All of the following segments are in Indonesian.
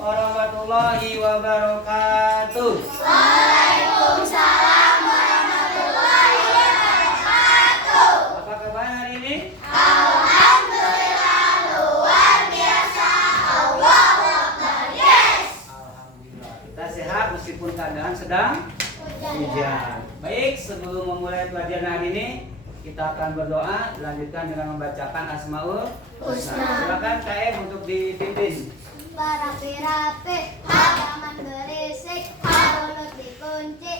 warahmatullahi wabarakatuh. Waalaikumsalam warahmatullahi wabarakatuh. Apa kabar hari ini? Alhamdulillah luar biasa. Allahu Akbar. Yes. Alhamdulillah kita sehat meskipun keadaan sedang hujan. Baik, sebelum memulai pelajaran hari ini, kita akan berdoa. Lanjutkan dengan membacakan Asmaul Husna. Silakan KM untuk dipimpin. Berapi-rapi, halaman berisik, mulut dikunci,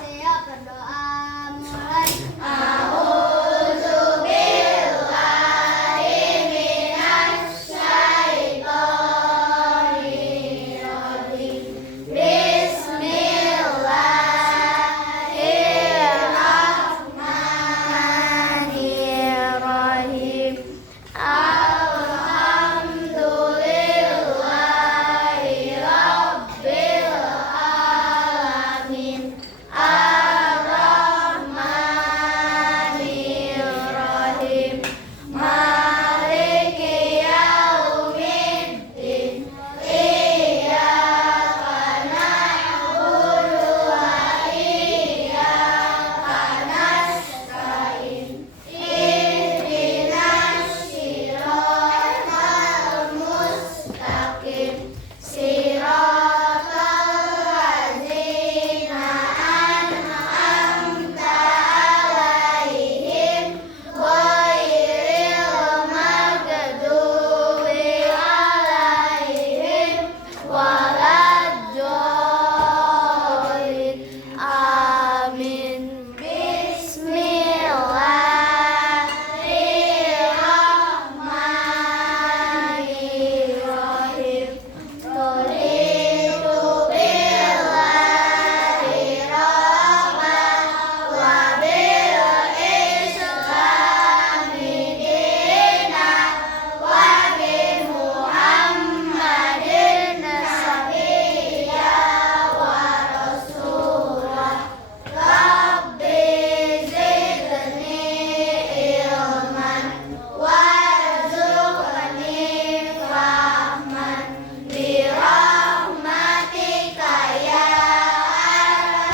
siap berdoa mulai. A'udzubillahi minasyaitonirrajim. Bismillahirrahmanirrahim. Alhamdulillahi Rabbil alamin. Ar-Rahmanirrahim. Maliki yaumiddin. Iyyaka na'budu wa iyyaka nasta'in. Ihdinas siratal mustaqim. Siratal ladzina an'amta 'alaihim ghairil maghdubi 'alaihim waladdallin. Amin. Bismillahirrahmanirrahim. Tulitu billahi rabba wa bil islami dina wa bi Muhammadin nabiyya wa rasulah. Rabbi zidni ilman warzuqni fahman birahmatika ya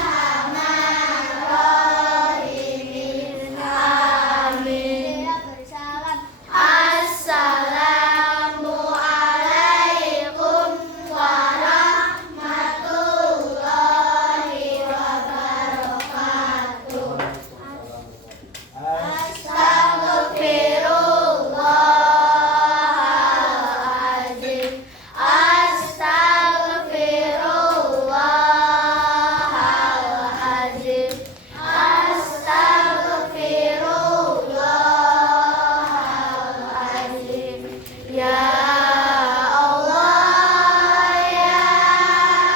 arhamar rahimin. Amin. Assalamualaikum warahmatullahi wabarakatuh. Astaghfirullahaladzim. Astaghfirullahaladzim. Astaghfirullahaladzim. Ya Allah, ya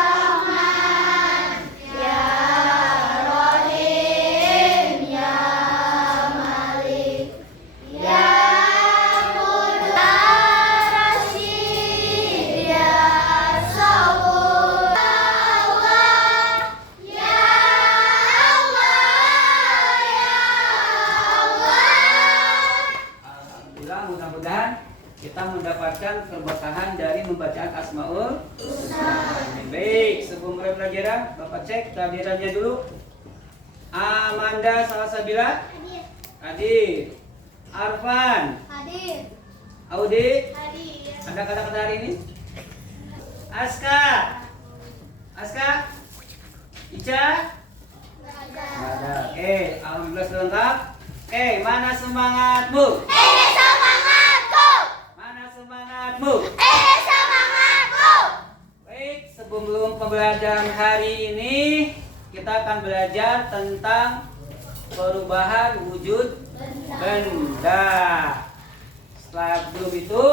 Rahman, ya Rahim, ya Malik, ya Qudus, ya Rasyid, ya Sabur. Allah, ya Allah, ya Allah. Alhamdulillah, mudah-mudahan kita mendapatkan keberkahan dari membacaan Asmaul Husna. Baik, sebelum mulai pelajaran, Bapak cek kehadirannya dulu. Amanda Salsabila hadir. Arfan, Hadir. Audi, Hadir. ada kata-kata hari ini? Aska, Ica, nggak ada. Oke, alhamdulillah sudah lengkap. Oke, mana semangatmu? Ini semangatku. Mana semangatmu? Ini semangatku. Baik, sebelum pembelajaran hari ini kita akan belajar tentang perubahan wujud benda. Setelah belum itu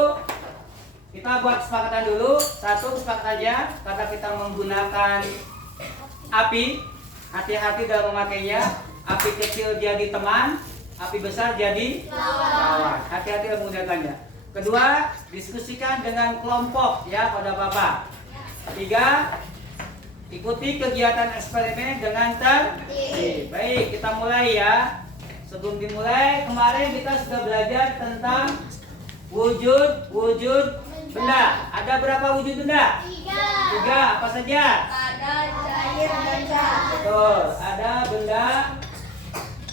kita buat kesepakatan dulu. Satu kesepakatannya, karena kita menggunakan api, hati-hati dalam memakainya. Api kecil jadi teman, api besar jadi lawan. Hati-hati dalam menggunakannya. Kedua, diskusikan dengan kelompok ya pada Bapak. Ketiga, ikuti kegiatan eksperimen dengan tertib. Baik, kita mulai ya. Sebelum dimulai, kemarin kita sudah belajar tentang wujud Benda. Ada berapa wujud benda? 3. Apa saja? Ada cair dan gas. Betul. Ada benda.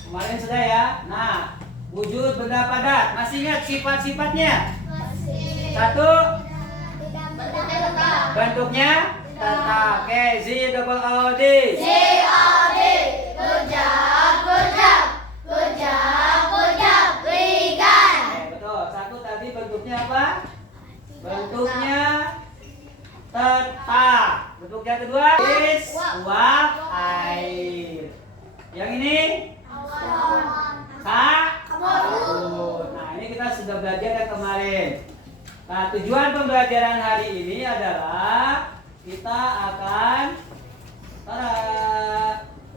Kemarin sudah ya. Nah, wujud benda padat. Masih ingat sifat-sifatnya? 1. Bentuknya tetap. Oke, Z double O D. COD. Good job, good job. Good job, good job. Berikan. Betul. 1 tadi bentuknya apa? Bentuknya tetap. Bentuk yang kedua is uap air. Yang ini sabun. Nah, ini kita sudah belajar yang kemarin. Nah, tujuan pembelajaran hari ini adalah kita akan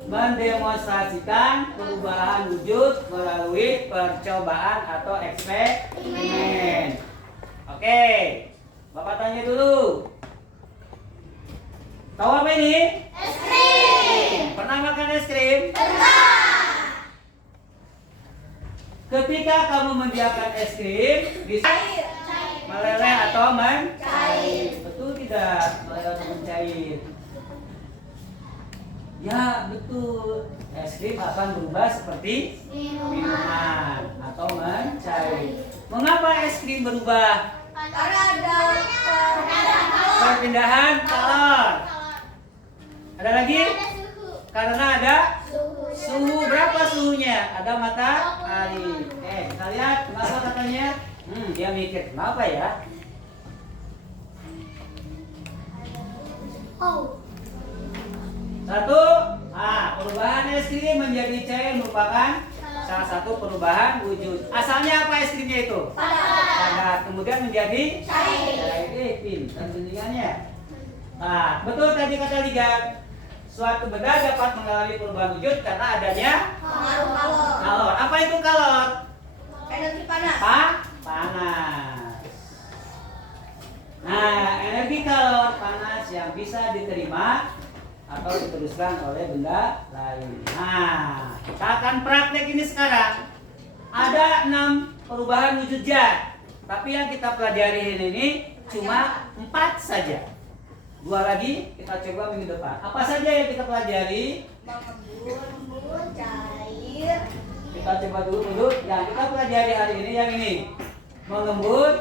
mendemonstrasikan perubahan wujud melalui percobaan atau eksperimen. Oke, Bapak tanya dulu. Tahu apa ini? Es krim. Pernah makan es krim? Pernah. Ketika kamu membiarkan es krim, bisa meleleh atau mencair. Betul tidak? Meleleh atau mencair. Ya, betul. Es krim akan berubah seperti minuman atau mencair. Mengapa es krim berubah? Karena ada Perpindahan kalor. Ada lagi? Karena ada suhu. Berapa suhunya? Ada matahari. Kita lihat kenapa katanya. Dia mikir kenapa ya? Satu, perubahan es krim menjadi cair merupakan salah satu perubahan wujud. Asalnya apa es krimnya itu? Padat. Kemudian menjadi cair. Pintar bentukannya. Nah, betul tadi kata Ligan. Suatu benda dapat mengalami perubahan wujud karena adanya kalor. Apa itu kalor? energi panas. Panas. Nah, energi kalor panas yang bisa diterima atau diteruskan oleh benda lain. Nah, kita akan praktek ini sekarang. Ada 6 perubahan wujud zat, tapi yang kita pelajari ini cuma 4 saja. 2 lagi kita coba minggu depan. Apa saja yang kita pelajari? Mengembun, cair. Kita coba dulu. Yang kita pelajari hari ini yang ini. Mengembun,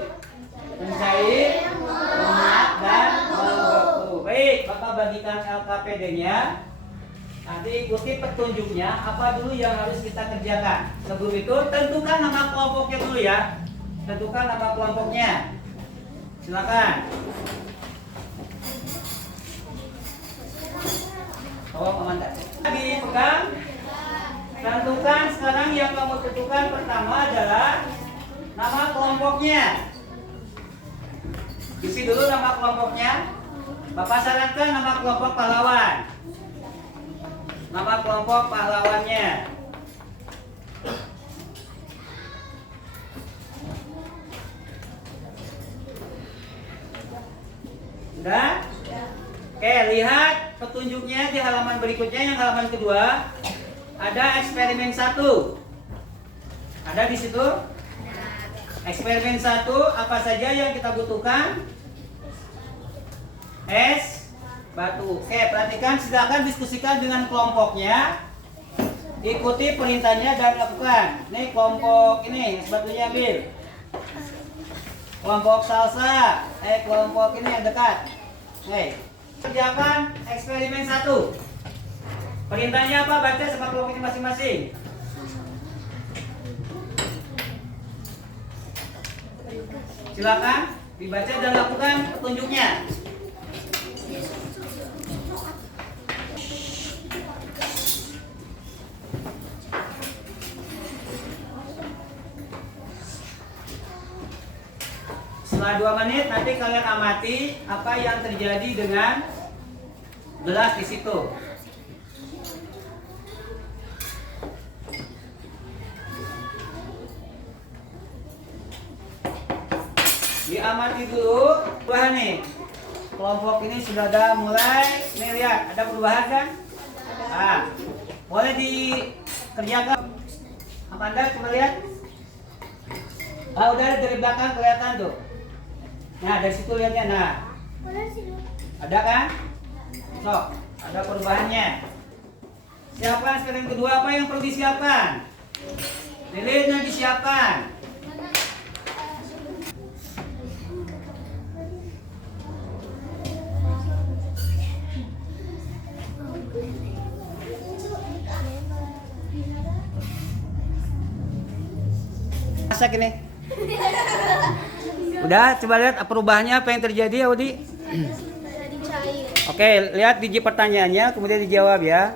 mencair, menguap, dan membeku. Baik, Bapak bagikan LKPD-nya. Nanti ikuti petunjuknya. Apa dulu yang harus kita kerjakan? Sebelum itu tentukan nama kelompoknya dulu ya. Tentukan nama kelompoknya. Silakan. Tolong Amanda. Dipegang. Tentukan sekarang yang kamu tentukan pertama adalah nama kelompoknya. Isi dulu nama kelompoknya. Bapak sarankan nama kelompok pahlawan. Nama kelompok pahlawannya. Sudah? Oke, lihat petunjuknya di halaman berikutnya, yang halaman kedua. Ada eksperimen 1. Ada di situ? Eksperimen 1, apa saja yang kita butuhkan? Es batu. Oke, perhatikan, silakan diskusikan dengan kelompoknya. Ikuti perintahnya dan lakukan. Nih kelompok ini, es batunya ambil. Kelompok salsa, kelompok ini yang dekat. Kerjakan eksperimen 1. Perintahnya apa? Baca sama kelompok ini masing-masing. Silakan dibaca dan lakukan petunjuknya. Setelah 2 menit nanti kalian amati apa yang terjadi dengan gelas di situ. Diamati dulu perubahan nih. Kelompok ini sudah ada mulai. Nih lihat, ada perubahan kan? Boleh dikerjakan. Amanda coba lihat. Udah dari belakang kelihatan tuh. Nah, dari situ lihatnya. Nah, ada kan? Sok, ada perubahannya. Siapkan eksperimen kedua, apa yang perlu disiapkan? Lilinnya disiapkan. Masak ini. Udah, coba lihat perubahannya apa yang terjadi, Audi. Oke, lihat biji pertanyaannya, kemudian dijawab ya.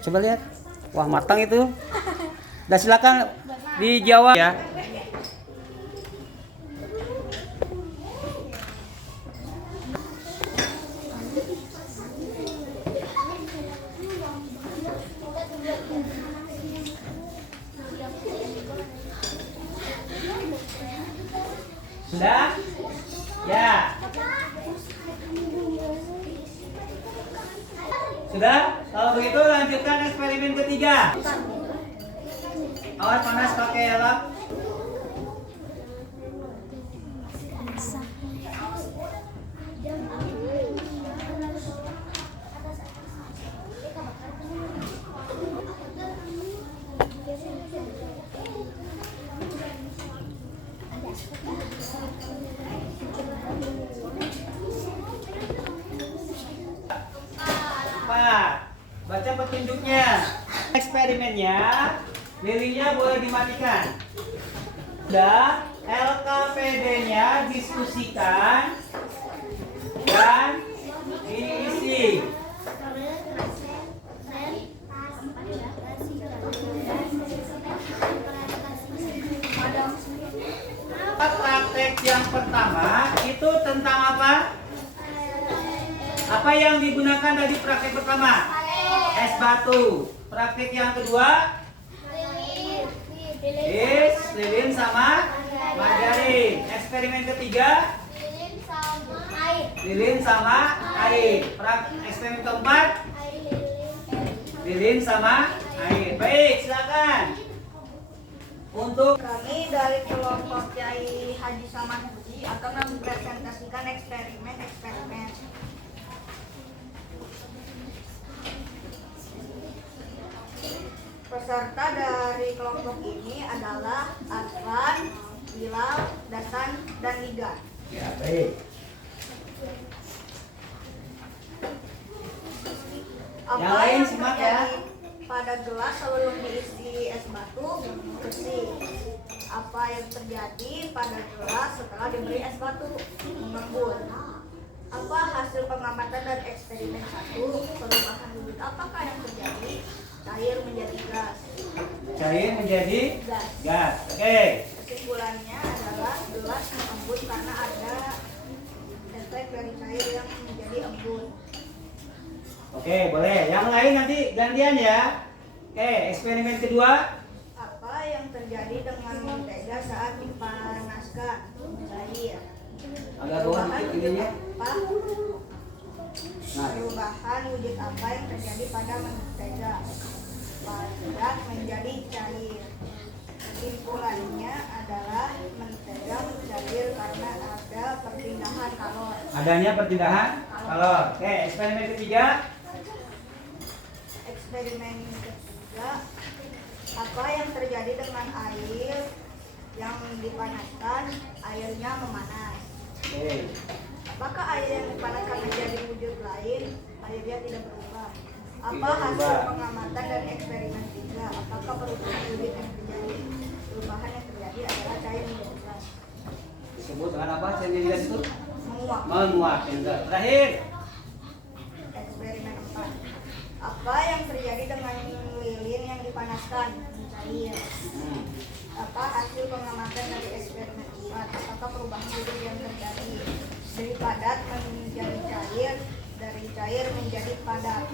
Coba lihat. Wah, matang itu. Udah, silakan dijawab ya. Sudah? Ya. Sudah? Kalau begitu lanjutkan eksperimen ketiga. Awas panas, pakai helm. Baca petunjuknya. Eksperimennya, lilinnya boleh dimatikan. Sudah, LKPD-nya diskusikan dan diisi. Praktek yang pertama itu tentang apa? Apa yang digunakan dari praktek pertama? Es batu. Praktek yang kedua? Lilin sama margarin. Eksperimen ketiga? Lilin sama air. Eksperimen keempat? Lilin sama air. Baik, silakan. Untuk Kami dari kelompok Kiai Haji Saman Puji akan mempresentasikan eksperimen. Peserta dari kelompok ini adalah Advan, Bilal, Dasan, dan Liga. ya, baik. Yang lain simak ya. Pada gelas sebelum diisi es batu bersih. Apa yang terjadi pada gelas setelah diberi es batu mengembun? Apa hasil pengamatan dan eksperimen 1? Perubahan wujud apakah yang terjadi? Cair menjadi gas. Cair menjadi Gas. gas. Oke. Kesimpulannya adalah gelas mengembun karena ada efek dari cair yang menjadi embun. Oke, boleh. Yang lain nanti gantian ya. Oke, eksperimen kedua. Apa yang terjadi dengan mentega saat dipanaskan? Cair. Agak bawah dikit ininya. Apa? Nah, Perubahan wujud apa yang terjadi pada mentega? Padat menjadi cair. Kesimpulannya adalah mentega mencair karena ada perpindahan kalor. adanya perpindahan kalor. Oke, eksperimen ketiga. Eksperimen ketiga, apa yang terjadi dengan air yang dipanaskan? Airnya memanas. Oke. Apakah air yang dipanaskan menjadi wujud lain? Airnya tidak berubah. Apa Tidak hasil berubah. pengamatan dan eksperimen 3? Apakah perubahan wujud yang terjadi? Perubahan yang terjadi adalah cair menjadi gas. Disebut dengan apa? Saya lihat itu Menguap. menguap. Yang terakhir. Eksperimen 4. Apa yang terjadi dengan lilin yang dipanaskan? Mencair. Apa hasil pengamatan dari eksperimen 4? Apakah perubahan wujud yang terjadi? Dari padat menjadi cair, dari cair menjadi padat.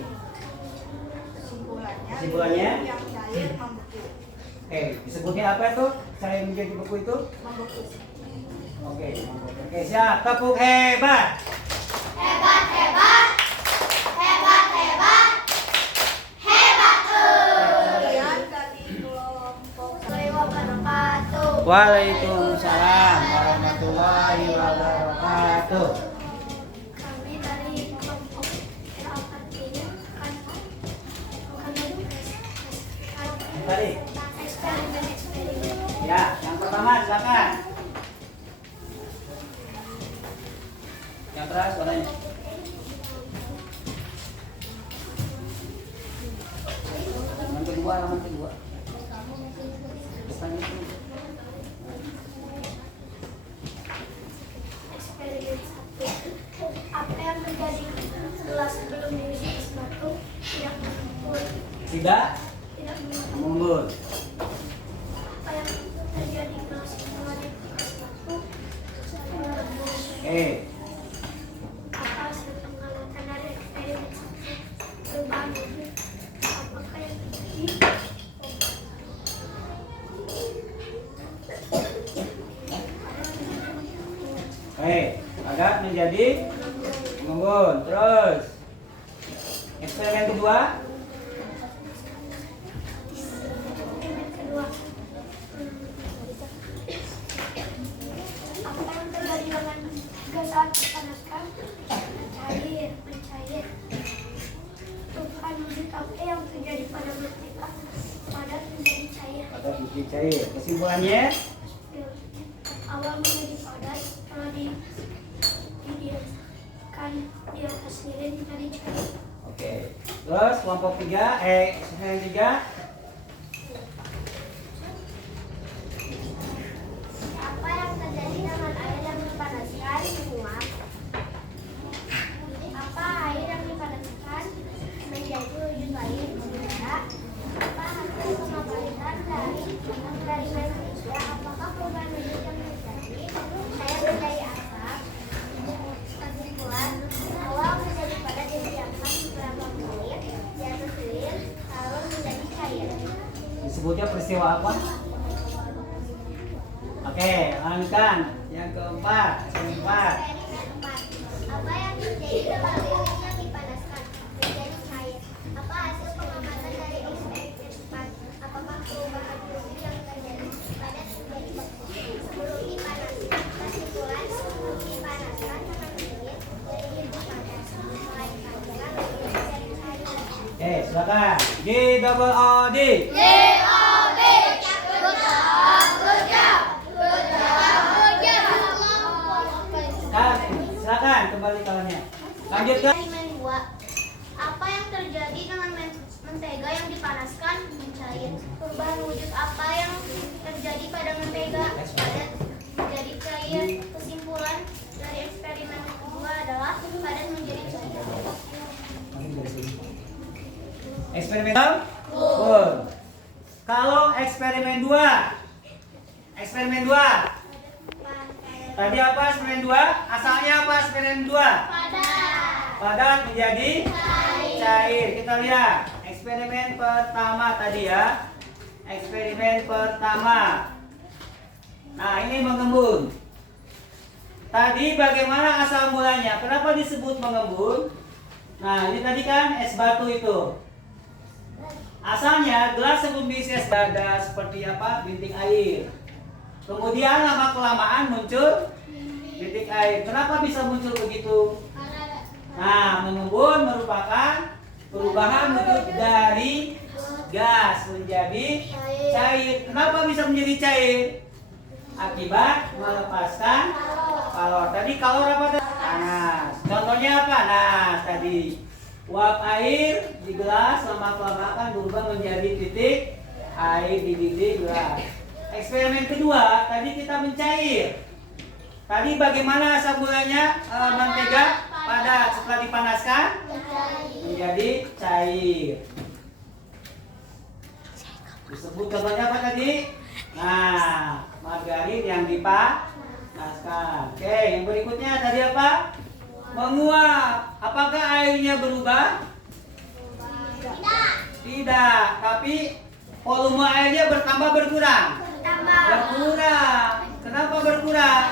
Kesimpulannya? Yang cair membeku. Oke, disebutnya apa itu? Saya menjadi buku itu? Membeku. Oke, oke, siap. Tepuk hebat. Kemudian dari kelompok Waalaikumsalam warahmatullahi tuh? Kami dari kelompok LA4 akan Tadi. eksperimen. Ya, yang pertama silakan. Yang keras suaranya. Halaman kedua. Bukan itu. Eksperimen 1. Apa yang terjadi gelas sebelum diisi es batu tidak mengumpul. Tidak Tidak mengumpul. mengumpul. Apa yang terjadi gelas setelah diisi es batu mengumpul. Oke. Apa hasil pengamatan dari eksperimen 1? Perubahan wujud. Apakah yang terjadi? Oke, padat menjadi mengembun. Terus eksperimen kedua. Eksperimen kedua. Apa yang terjadi dengan gas saat dipanaskan? Mencair. Perubahan wujud apa yang terjadi pada mantika? Padat menjadi cair. Padat menjadi cair. Kesimpulannya? Awal menjadi padat, setelah didiamkan di atas lilin menjadi cair. Oke. Terus kelompok 3, eksperimen 3. Apa yang terjadi dengan air yang dipanaskan menguap? Apa air yang dipanaskan menjadi wujud lain? Tidak. Apa hasil pemaparitan dari eksperimen 3? Apakah perubahan wujud yang terjadi? Saya menjadi asap. Kesimpulan, awal menjadi padat didiamkan beberapa menit di atas lilin, lalu menjadi cair. Disebutnya peristiwa apa? Oke, lanjutkan. Yang keempat, eksperimen 4. Eksperimen 4. Apa yang terjadi dengan lilin yang dipanaskan menjadi cair? Apa hasil pengamatan dari eksperimen 4? Apakah perubahan wujud yang terjadi pada menjadi beku sebelum dipanaskan? Kesimpulan, sebelum dipanaskan dengan lilin jadi panas, mulai panaskan lilin menjadi cair. Oke, silakan. G-O-O-D. Silakan kembali kawannya. Lanjutkan. Eksperimen 2. Apa yang terjadi dengan mentega yang dipanaskan mencair? Perubahan wujud apa yang terjadi pada mentega? Padat menjadi cair. Kesimpulan dari eksperimen kedua adalah padat menjadi cair. Eksperimen Bun. Kalau eksperimen 2. Eksperimen 2. Tadi apa eksperimen 2? Asalnya apa eksperimen 2? Padat. Padat menjadi cair. Kita lihat eksperimen pertama tadi ya. Eksperimen pertama. Nah, ini mengembun. Tadi bagaimana asal mulanya? Kenapa disebut mengembun? Nah, ini tadi kan es batu itu. Asalnya gelas sebelum diisi es ada seperti apa? Bintik air. Kemudian lama kelamaan muncul bintik air. Kenapa bisa muncul begitu? Nah, mengembun merupakan perubahan wujud dari gas menjadi cair. Kenapa bisa menjadi cair? Akibat melepaskan kalor. Tadi kalor apa? Panas. Contohnya apa? Nah, tadi uap air di gelas lama kelamaan berubah menjadi titik air di dinding gelas. Eksperimen kedua, tadi kita mencair. Tadi bagaimana asal mulanya mentega padat setelah dipanaskan menjadi cair. Disebut contohnya apa tadi? Nah, margarin yang dipanaskan. Oke, yang berikutnya tadi apa? Menguap. Apakah airnya berubah? Tidak, tapi volume airnya bertambah berkurang. Berkurang. Kenapa berkurang?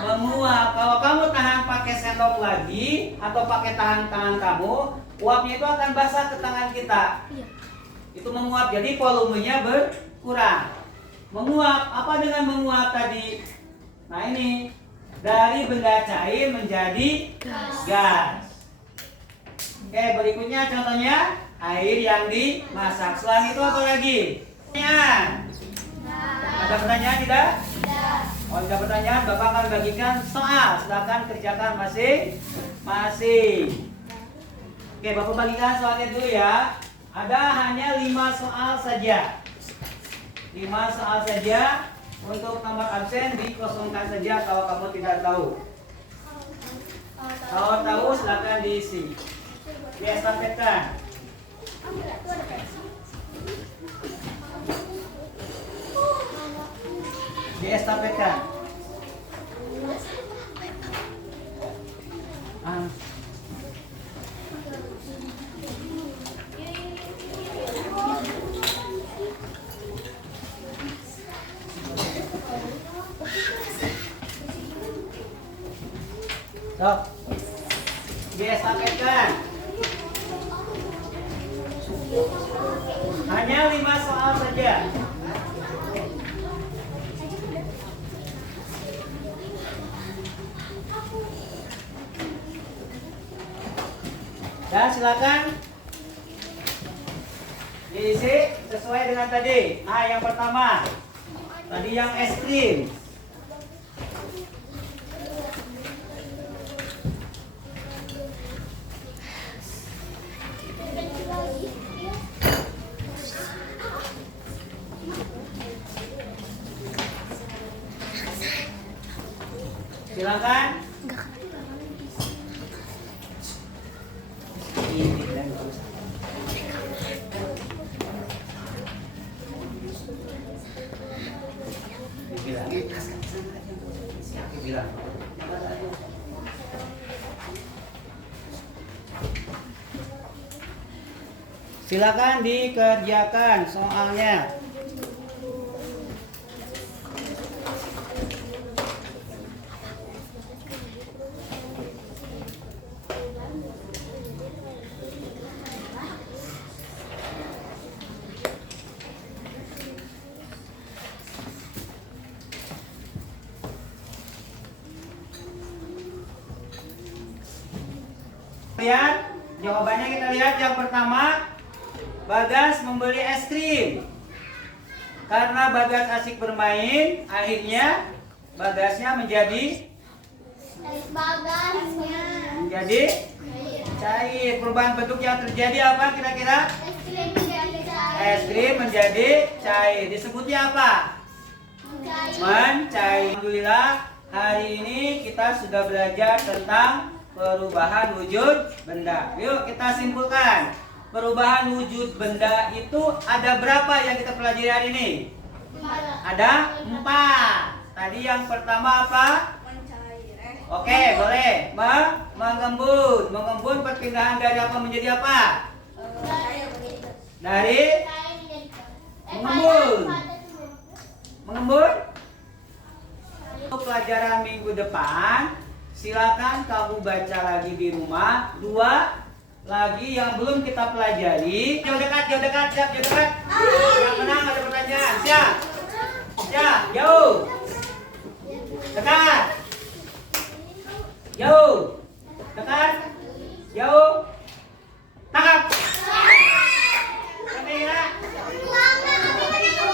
Menguap. Kalau kamu tahan pakai sendok lagi atau pakai tangan kamu, uapnya itu akan basah ke tangan kita. Itu menguap. Jadi volumenya berkurang. Menguap. Apa dengan menguap tadi? Nah ini dari benda cair menjadi gas. Oke, berikutnya contohnya air yang dimasak. Selain itu apa lagi? Pertanyaan. Ada pertanyaan tidak? Oh, ada pertanyaan. Bapak akan bagikan soal. Silakan kerjakan masing-masing. Oke, Bapak bagikan soalnya dulu ya. Ada hanya 5 soal saja. 5 soal saja. Untuk nomor absen dikosongkan saja kalau kamu tidak tahu. Kalau tahu silakan diisi. Diestafetkan. Diestafetkan. Sok. Diestafetkan. Hanya 5 soal saja. Dan silakan diisi sesuai dengan tadi. Nah, yang pertama tadi yang es krim. Silakan. Silakan dikerjakan soalnya. Lihat, jawabannya kita lihat yang pertama, Bagas membeli es krim. Karena Bagas asik bermain, akhirnya Bagasnya menjadi cair. Perubahan bentuk yang terjadi apa kira-kira? Es krim menjadi cair. Disebutnya apa? Mencair. Alhamdulillah, hari ini kita sudah belajar tentang perubahan wujud benda. Yuk kita simpulkan. Perubahan wujud benda itu ada berapa yang kita pelajari hari ini? Ada 4. Tadi yang pertama apa? Oke, boleh. Mengembun. Mengembun perpindahan dari apa menjadi apa? Dari mengembun. Mengembun. Untuk pelajaran minggu depan, silakan kamu baca lagi di rumah 2 lagi yang belum kita pelajari. Jauh dekat, siap, jauh dekat. Yang menang ada pertanyaan. Siap, jauh, dekat, jauh, dekat, jauh, tangkap. Sampai ya.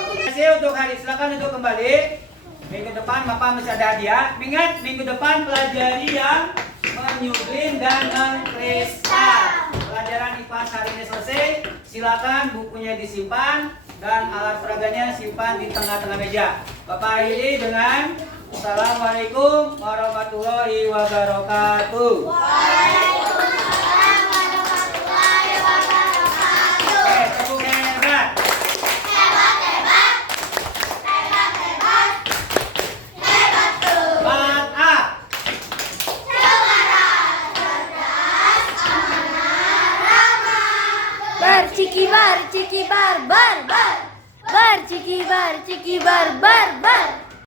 Terima kasih untuk hari. Silakan untuk kembali. Minggu depan Bapak masih ada hadiah. Ingat, minggu depan pelajari yang menyublin dan mengkristal. Pelajaran IPA hari ini selesai. Silakan bukunya disimpan dan alat peraganya simpan di tengah-tengah meja. Bapak akhiri dengan Assalamualaikum warahmatullahi wabarakatuh. Waalaikumsalam warahmatullahi wabarakatuh. Oke, tepuk yang hebat. Ciki bar, bar, bar, ciki bar, bar, bar.